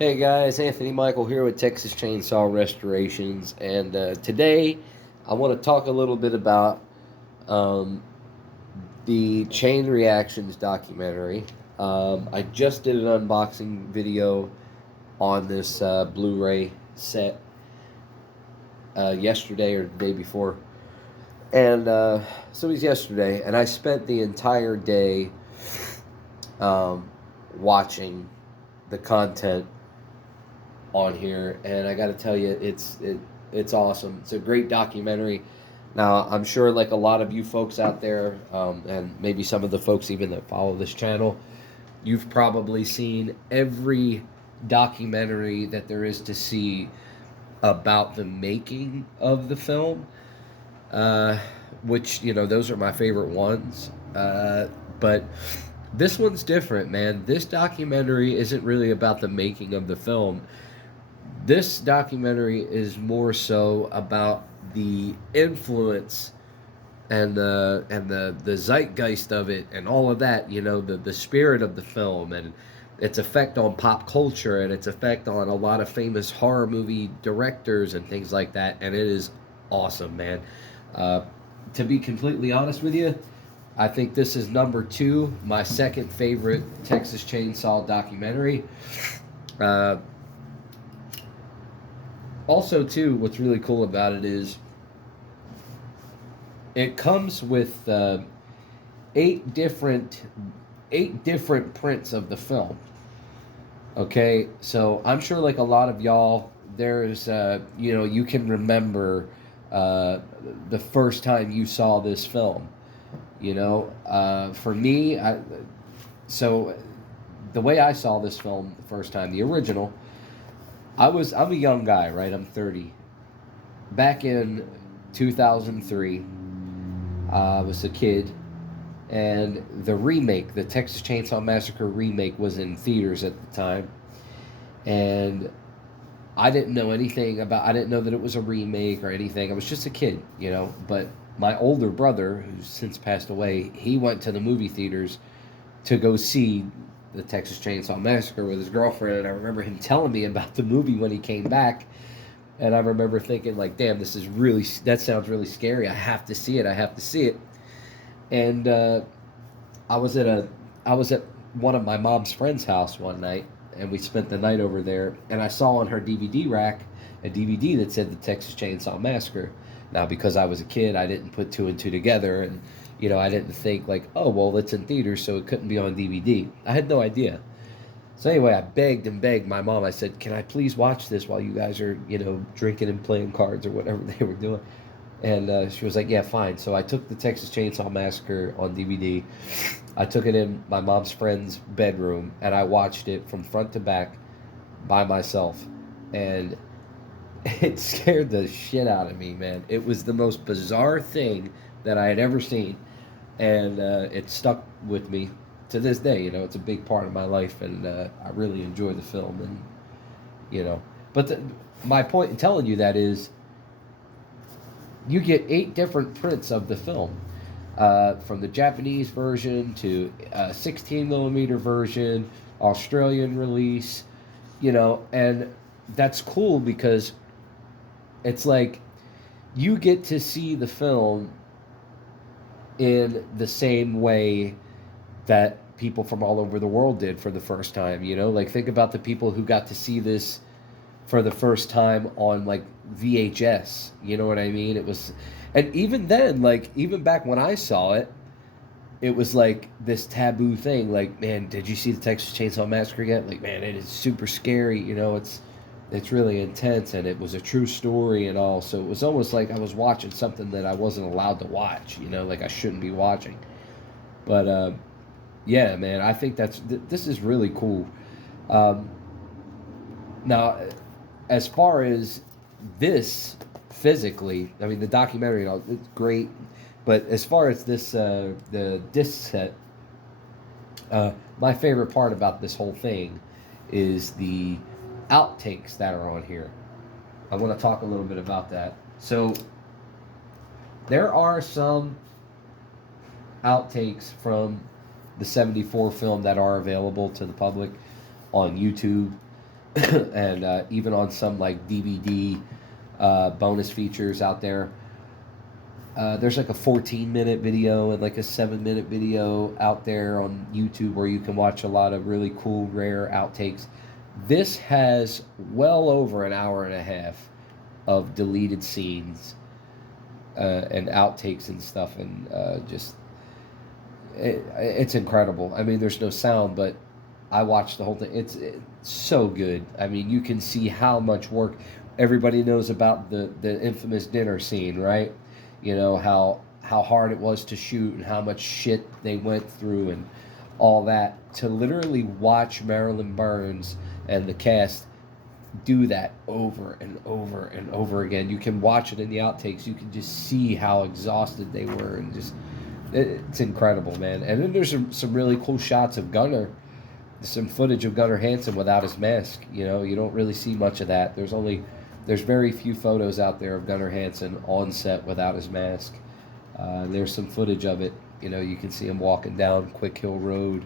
Hey guys, Anthony Michael here with Texas Chainsaw Restorations, and today I want to talk a little bit about um, the Chain Reactions documentary. I just did an unboxing video on this Blu-ray set yesterday or the day before, and so it was yesterday, and I spent the entire day um, watching the content on here, and I got to tell you, it's awesome. It's a great documentary. Now, I'm sure, like a lot of you folks out there, and maybe some of the folks even that follow this channel, you've probably seen every documentary that there is to see about the making of the film. Uh, which those are my favorite ones. But this one's different, man. This documentary isn't really about the making of the film. This documentary is more so about the influence and the zeitgeist of it and all of that. The spirit of the film and its effect on pop culture and its effect on a lot of famous horror movie directors and things like that. And it is awesome, man. Uh, to be completely honest with you, I think this is number two, my second favorite Texas Chainsaw documentary. Uh, Also, too, what's really cool about it is it comes with eight different eight different prints of the film. Okay, so I'm sure like a lot of y'all, there's you can remember uh, the first time you saw this film. For me, so the way I saw this film the first time, the original, I'm a young guy, right? I'm 30. Back in 2003, I was a kid, and the remake, the Texas Chainsaw Massacre remake, was in theaters at the time, and I didn't know anything about. I didn't know that it was a remake or anything. I was just a kid. But my older brother, who's since passed away, he went to the movie theaters to go see the Texas Chainsaw Massacre with his girlfriend, and I remember him telling me about the movie when he came back. And I remember thinking, like, damn, that sounds really scary. I have to see it. I have to see it. And I was at a, I was at one of my mom's friend's house one night, and we spent the night over there. And I saw on her DVD rack a DVD that said the Texas Chainsaw Massacre. Now, because I was a kid, I didn't put two and two together, and I didn't think like, oh, well, it's in theaters, so it couldn't be on DVD. I had no idea. So anyway, I begged and begged my mom. I said, "Can I please watch this while you guys are, drinking and playing cards or whatever they were doing?" And she was like, "Yeah, fine." So I took the Texas Chainsaw Massacre on DVD. I took it in my mom's friend's bedroom, and I watched it from front to back by myself. And it scared the shit out of me, man. It was the most bizarre thing that I had ever seen, and it stuck with me to this day. It's a big part of my life, and I really enjoy the film. And you know, but my point in telling you that is, you get eight different prints of the film, from the Japanese version to 16 millimeter version, Australian release. And that's cool because it's like you get to see the film in the same way that people from all over the world did for the first time. Like, think about the people who got to see this for the first time on like VHS. You know what I mean? It was, and even then, like even back when I saw it, it was like this taboo thing. Like, man, did you see the Texas Chainsaw Massacre yet? Like, man, it is super scary. It's really intense, and it was a true story and all. So it was almost like I was watching something that I wasn't allowed to watch. Like I shouldn't be watching. But yeah, man, I think this is really cool. Um, Now, as far as this physically, I mean, the documentary, it's great. But as far as this, the disc set, my favorite part about this whole thing is the outtakes that are on here. I want to talk a little bit about that. So, there are some outtakes from the '74 film that are available to the public on YouTube. and even on some like DVD bonus features out there. There's like a 14-minute video and like a 7-minute video out there on YouTube where you can watch a lot of really cool, rare outtakes. This has well over an hour and a half of deleted scenes and outtakes and stuff, and it's incredible. I mean, there's no sound, but I watched the whole thing. It's so good. I mean, you can see how much work. Everybody knows about the infamous dinner scene, right? You know how hard it was to shoot and how much shit they went through and all that. To literally watch Marilyn Burns and the cast do that over and over and over again. You can watch it in the outtakes. You can just see how exhausted they were, and just it's incredible, man. And then there's some really cool shots of Gunnar, some footage of Gunnar Hansen without his mask. You know, you don't really see much of that. There's very few photos out there of Gunnar Hansen on set without his mask. There's some footage of it. You know, you can see him walking down Quick Hill Road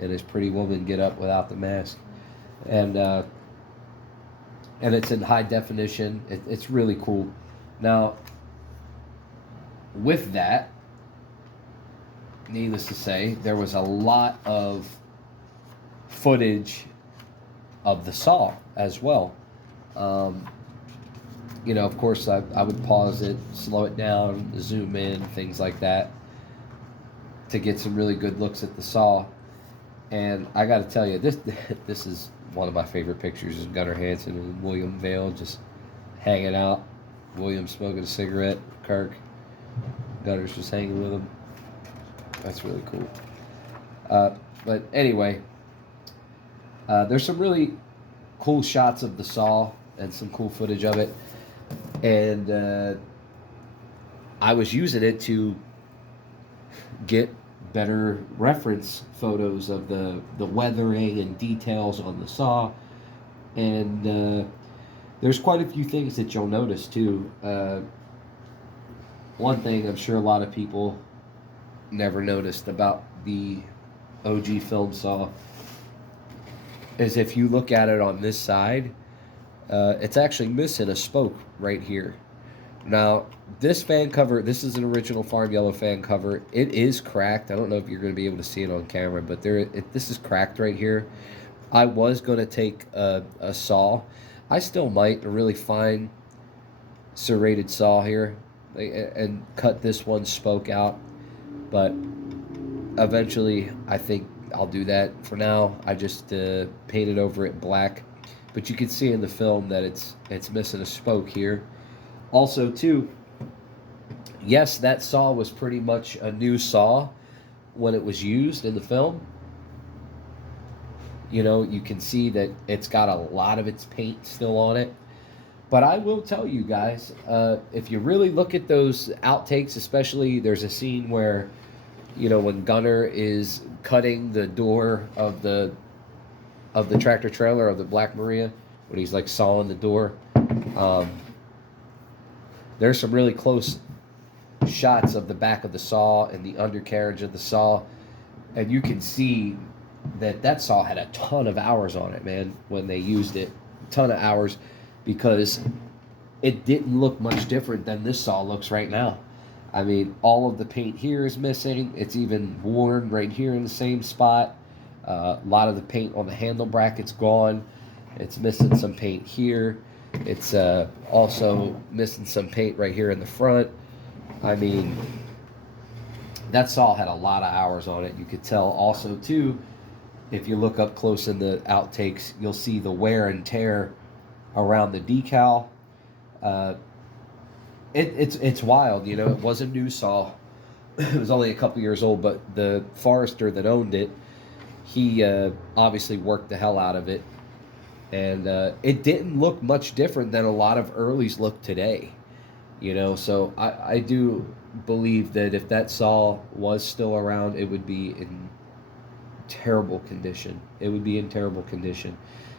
and his pretty woman get up without the mask. And it's in high definition. It's really cool. Now, with that, needless to say, there was a lot of footage of the Saw as well. You know, of course, I would pause it, slow it down, zoom in, things like that, to get some really good looks at the Saw. And I got to tell you, this is one of my favorite pictures is Gunnar Hansen and William Vale just hanging out. William smoking a cigarette, Kirk. Gunnar's just hanging with him. That's really cool. But anyway, there's some really cool shots of the Saw and some cool footage of it. And I was using it to get better reference photos of the weathering and details on the Saw. And there's quite a few things that you'll notice too. One thing I'm sure a lot of people never noticed about the OG film Saw is if you look at it on this side, it's actually missing a spoke right here. Now, this fan cover, this is an original Farm Yellow fan cover. It is cracked. I don't know if you're going to be able to see it on camera, but this is cracked right here. I was going to take a saw. I still might, a really fine serrated saw here, and cut this one spoke out. But eventually, I think I'll do that. For now, I just painted over it black. But you can see in the film that it's missing a spoke here. Also, too, yes, that saw was pretty much a new saw when it was used in the film. You know, you can see that it's got a lot of its paint still on it. But I will tell you guys, if you really look at those outtakes, especially there's a scene where, you know, when Gunnar is cutting the door of the tractor trailer of the Black Maria, when he's like sawing the door, there's some really close shots of the back of the saw and the undercarriage of the saw, and you can see that saw had a ton of hours on it, man, when they used it. A ton of hours, because it didn't look much different than this saw looks right now. I mean, all of the paint here is missing. It's even worn right here in the same spot. A lot of the paint on the handle bracket's gone. It's missing some paint here. It's also missing some paint right here in the front. I mean, that saw had a lot of hours on it. You could tell also, too, if you look up close in the outtakes, you'll see the wear and tear around the decal. It's wild, you know. It was a new saw. It was only a couple years old, but the forester that owned it, he obviously worked the hell out of it. And it didn't look much different than a lot of earlies look today, you know. So I do believe that if that saw was still around, it would be in terrible condition. It would be in terrible condition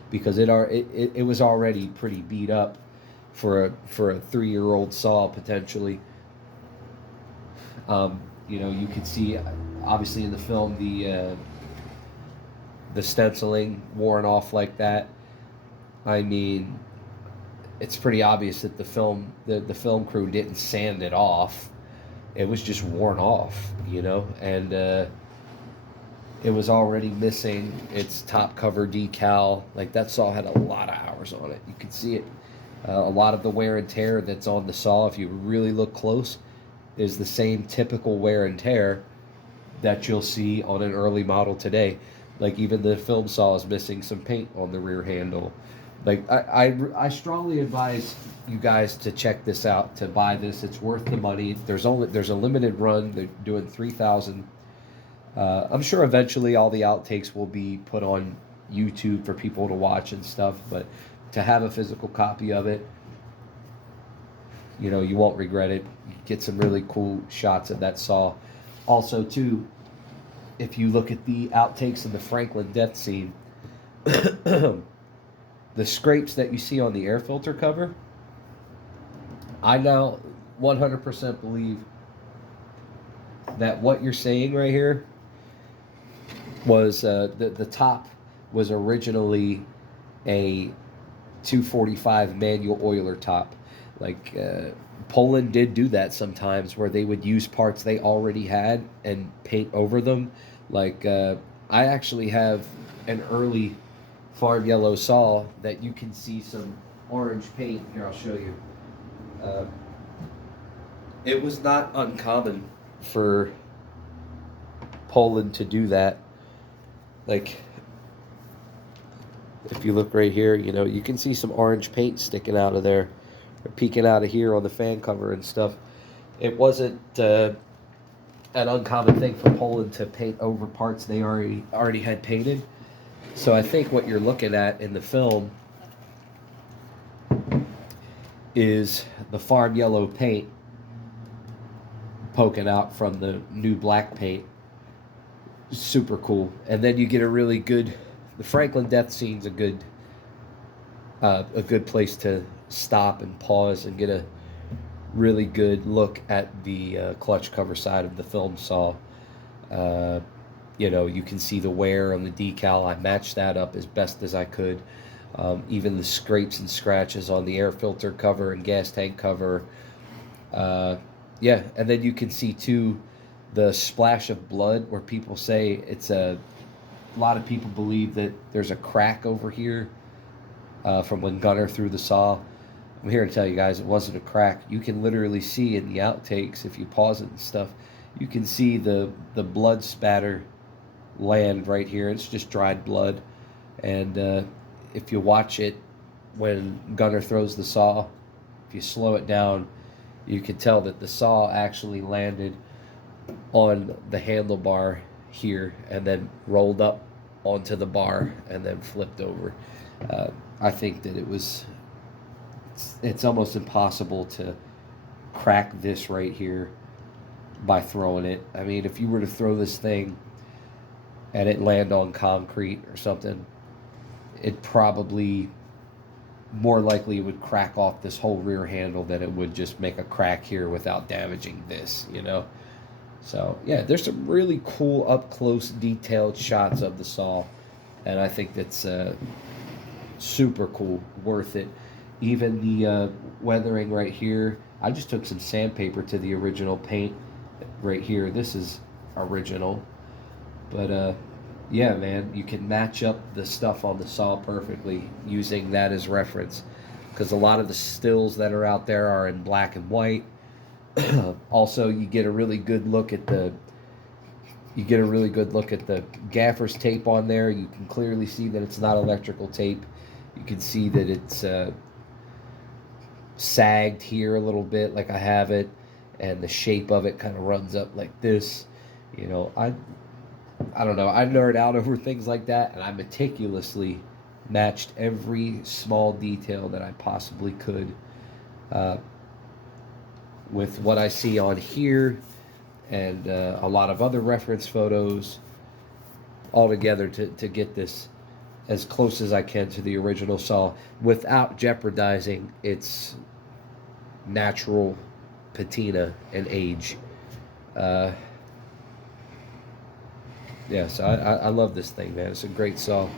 because it was already pretty beat up for a 3-year-old saw potentially. You know, you could see obviously in the film the stenciling worn off like that. I mean, it's pretty obvious that the film crew didn't sand it off. It was just worn off, you know, and it was already missing its top cover decal. Like that saw had a lot of hours on it. You could see it. A lot of the wear and tear that's on the saw, if you really look close, is the same typical wear and tear that you'll see on an early model today. Like even the film saw is missing some paint on the rear handle. Like I strongly advise you guys to check this out, to buy this. It's worth the money. There's a limited run. They're doing 3,000. I'm sure eventually all the outtakes will be put on YouTube for people to watch and stuff. But to have a physical copy of it, you know, you won't regret it. You get some really cool shots of that saw. Also, too, if you look at the outtakes in the Franklin death scene, the scrapes that you see on the air filter cover, I now 100% believe that what you're saying right here was the top was originally a 245 manual oiler top. Like Poland did do that sometimes, where they would use parts they already had and paint over them. Like I actually have an early farm yellow saw that you can see some orange paint. Here, I'll show you. It was not uncommon for Poland to do that. Like, if you look right here, you know, you can see some orange paint sticking out of there, or peeking out of here on the fan cover and stuff. It wasn't an uncommon thing for Poland to paint over parts they already had painted. So I think what you're looking at in the film is the farm yellow paint poking out from the new black paint. Super cool. And then you get a really good, the Franklin death scene's a good place to stop and pause and get a really good look at the clutch cover side of the film saw. You know, you can see the wear on the decal. I matched that up as best as I could. Even the scrapes and scratches on the air filter cover and gas tank cover. Yeah, and then you can see too the splash of blood, where people say it's a lot of people believe that there's a crack over here from when Gunner threw the saw. I'm here to tell you guys it wasn't a crack. You can literally see in the outtakes, if you pause it and stuff, you can see the blood spatter land right here. It's just dried blood. And if you watch it when Gunner throws the saw, if you slow it down, you can tell that the saw actually landed on the handlebar here and then rolled up onto the bar and then flipped over. I think that it's almost impossible to crack this right here by throwing it. I mean, if you were to throw this thing and it land on concrete or something, it probably more likely would crack off this whole rear handle than it would just make a crack here without damaging this, you know? So, yeah, there's some really cool up-close, detailed shots of the saw, and I think that's super cool, worth it. Even the weathering right here, I just took some sandpaper to the original paint right here. This is original, but yeah, man, you can match up the stuff on the saw perfectly using that as reference, because a lot of the stills that are out there are in black and white. Also, you get a really good look at the gaffer's tape on there. You can clearly see that it's not electrical tape. You can see that it's sagged here a little bit, like I have it, and the shape of it kind of runs up like this. You know, I don't know. I nerd out over things like that, and I meticulously matched every small detail that I possibly could with what I see on here and a lot of other reference photos all together to get this as close as I can to the original saw without jeopardizing its natural patina and age. Yeah, so I love this thing, man. It's a great saw.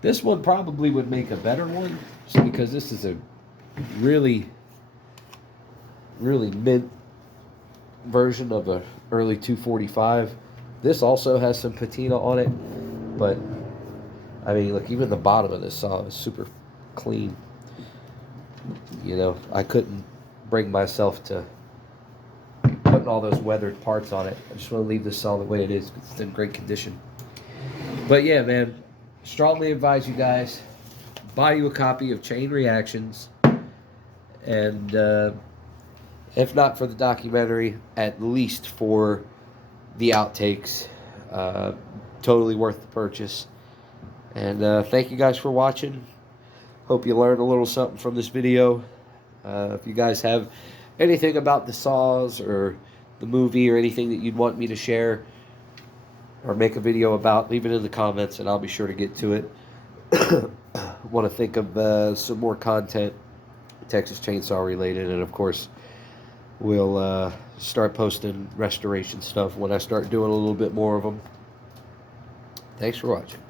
This one probably would make a better one, so because this is a really, really mint version of a early 245. This also has some patina on it, but I mean, look, even the bottom of this saw is super clean. You know, I couldn't bring myself to putting all those weathered parts on it. I just want to leave this saw the way it is. It's in great condition. But yeah, man, strongly advise you guys, buy you a copy of Chain Reactions, and if not for the documentary, at least for the outtakes. Totally worth the purchase. And thank you guys for watching. Hope you learned a little something from this video. If you guys have anything about the saws or the movie or anything that you'd want me to share or make a video about, leave it in the comments and I'll be sure to get to it. Want to think of some more content Texas Chainsaw related, and of course we'll start posting restoration stuff when I start doing a little bit more of them. Thanks for watching.